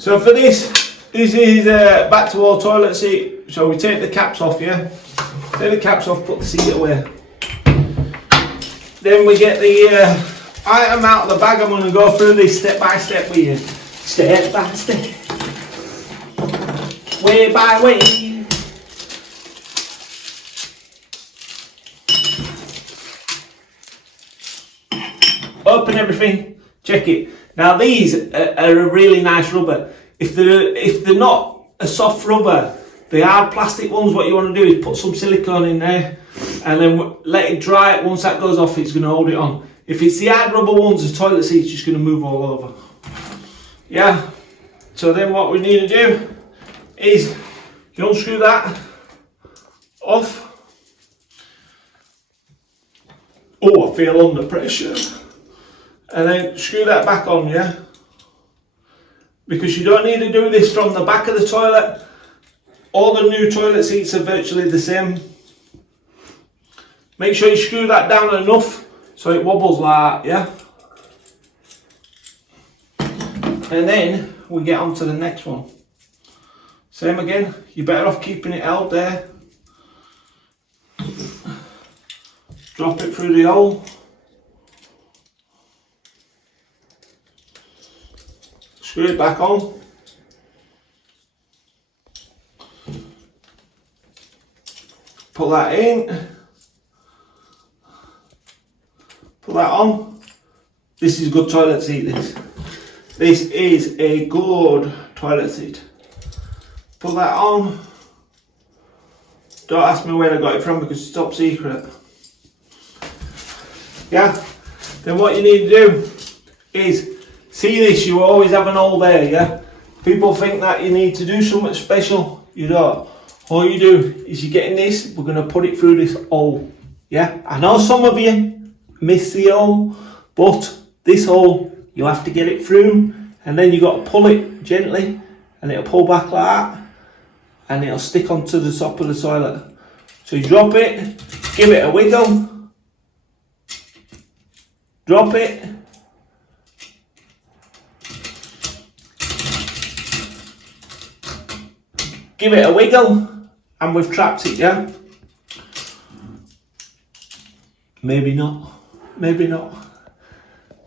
So for this is back to wall toilet seat. So we take the caps off, yeah? Take the caps off, put the seat away. Then we get the item out of the bag. I'm going to go through this step by step with you. Step by step. Way by way. Open everything, check it. Now these are a really nice rubber. If they're not a soft rubber, the hard plastic ones, what you want to do is put some silicone in there and then let it dry. Once that goes off, it's going to hold it on. If it's the hard rubber ones, the toilet seat's just going to move all over. Yeah, so then what we need to do is you unscrew that off. Oh, I feel under pressure. And then screw that back on, yeah? Because you don't need to do this from the back of the toilet. All the new toilet seats are virtually the same. Make sure you screw that down enough so it wobbles like that, yeah? And then we get on to the next one. Same again, you're better off keeping it held there. Drop it through the hole. Screw it back on. Put that in. Put that on. This is a good toilet seat, this. This is a good toilet seat. Put that on. Don't ask me where I got it from because it's top secret. Yeah? Then what you need to do is, see this, you always have an hole there, yeah? People think that you need to do something special. You don't. All you do is you're getting this, we're going to put it through this hole, yeah? I know some of you miss the hole, but this hole, you have to get it through, and then you got to pull it gently, and it'll pull back like that, and it'll stick onto the top of the toilet. So you drop it, give it a wiggle, drop it, give it a wiggle, and we've trapped it, yeah? Maybe not, maybe not.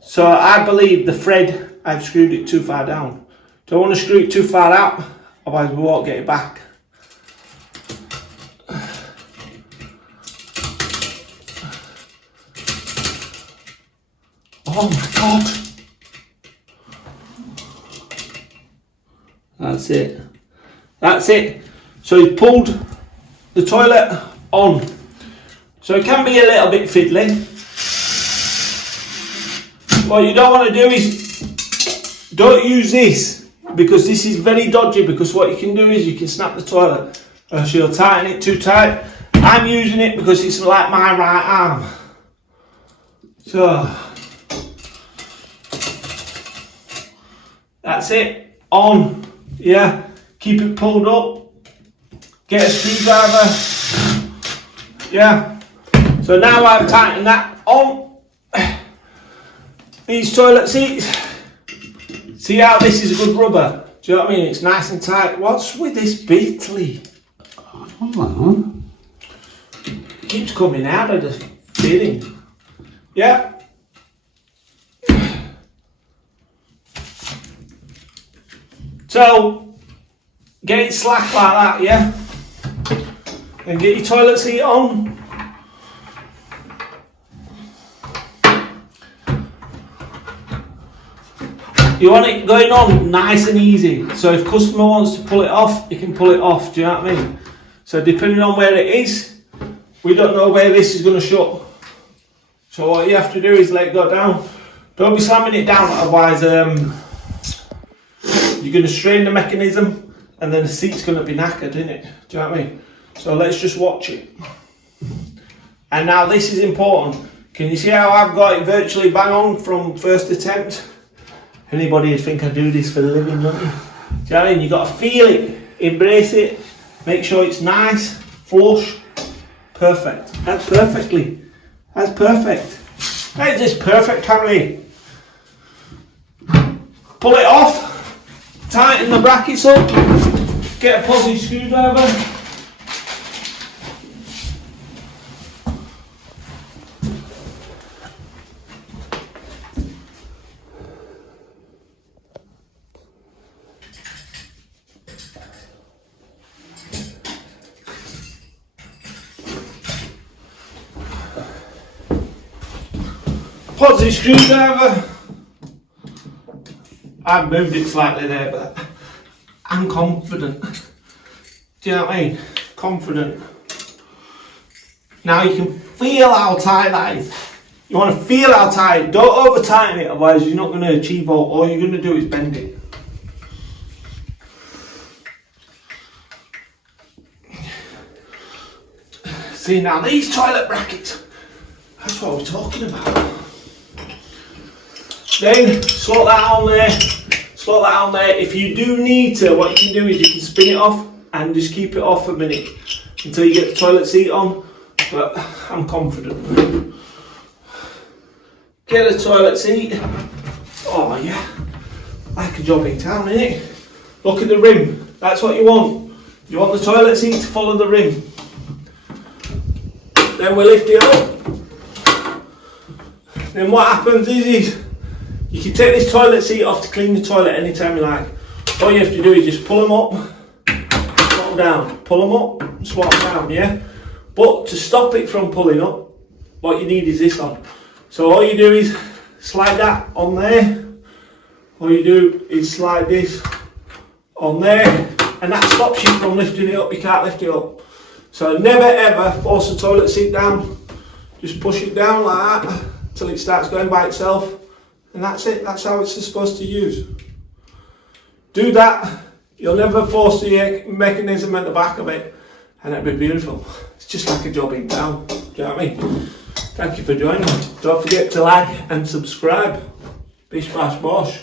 So I believe the thread, I've screwed it too far down. Don't want to screw it too far out, otherwise we won't get it back. Oh my God. That's it. That's it. So he's pulled the toilet on. So it can be a little bit fiddly. What you don't want to do is, don't use this, because this is very dodgy, because what you can do is you can snap the toilet. So you'll tighten it too tight. I'm using it because it's like my right arm. So, that's it. On. Yeah. Keep it pulled up. Get a screwdriver. Yeah. So now I've tightened that on. These toilet seats. See how this is a good rubber? Do you know what I mean? It's nice and tight. What's with this Beatley? I don't know. It keeps coming out of the fitting. Yeah. So, get it slack like that, yeah? And get your toilet seat on. You want it going on nice and easy. So if customer wants to pull it off, you can pull it off, do you know what I mean? So depending on where it is, we don't know where this is going to shut. So what you have to do is let it go down. Don't be slamming it down, otherwise you're going to strain the mechanism and then the seat's going to be knackered, isn't it? Do you know what I mean? So let's just watch it. And now this is important. Can you see how I've got it virtually bang on from first attempt? Anybody would think I do this for a living, don't you? Do you know what I mean? You've got to feel it, embrace it, make sure it's nice, flush, perfect. That's perfectly. That's perfect. That is just perfect, family. Pull it off. tighten the brackets up, get a positive screwdriver. Positive screwdriver. I've moved it slightly there, but I'm confident. Do you know what I mean? Confident. Now you can feel how tight that is. You want to feel how tight. Don't over tighten it, otherwise you're not going to achieve all you're going to do is bend it. See, now these toilet brackets, that's what we're talking about. Then slot that on there, slot that on there. If you do need to, what you can do is you can spin it off and just keep it off a minute until you get the toilet seat on, but I'm confident. Get the toilet seat. Oh yeah, like a job in town, innit? Look at the rim, that's what you want. You want the toilet seat to follow the rim. Then we lift it up. Then what happens is you can take this toilet seat off to clean the toilet anytime you like. All you have to do is just pull them up, swap them down, pull them up, swap them down, yeah? But to stop it from pulling up, what you need is this on. So all you do is slide that on there, all you do is slide this on there, and that stops you from lifting it up. You can't lift it up. So never ever force the toilet seat down, just push it down like that until it starts going by itself. And that's it, that's how it's supposed to use. Do that, you'll never force the mechanism at the back of it, and it'll be beautiful. It's just like a job in town, do you know what I mean? Thank you for joining me. Don't forget to like and subscribe. Bish bash bosh.